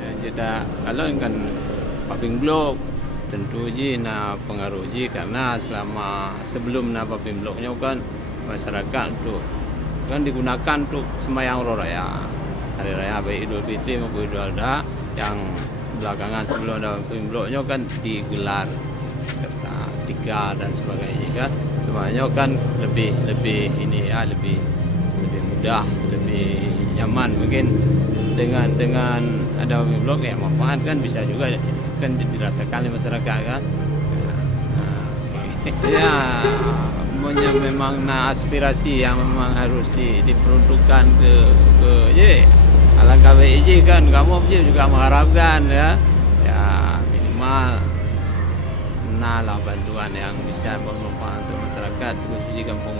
Ya, jadi kalau kan Paping Blok tentu ji na pengaruh ji karena selama sebelum na Paping Bloknya kan masyarakat tuh kan digunakan untuk sembahyang hari raya baik Idul Fitri maupun Idul Adha yang belakangan sebelum ada Paping Bloknya kan digelar serta tiga dan sebagainya kan semuanya kan lebih lebih ini ya lebih lebih mudah lebih nyaman mungkin dengan ada Paping Blok ya manfaat kan bisa juga kan dirasakan oleh masyarakat kan ya memang aspirasi yang memang harus diperuntukkan ke alangkah baik kan kamu juga mengharapkan ya minimal lah bantuan yang bisa bermanfaat untuk masyarakat terus di kampung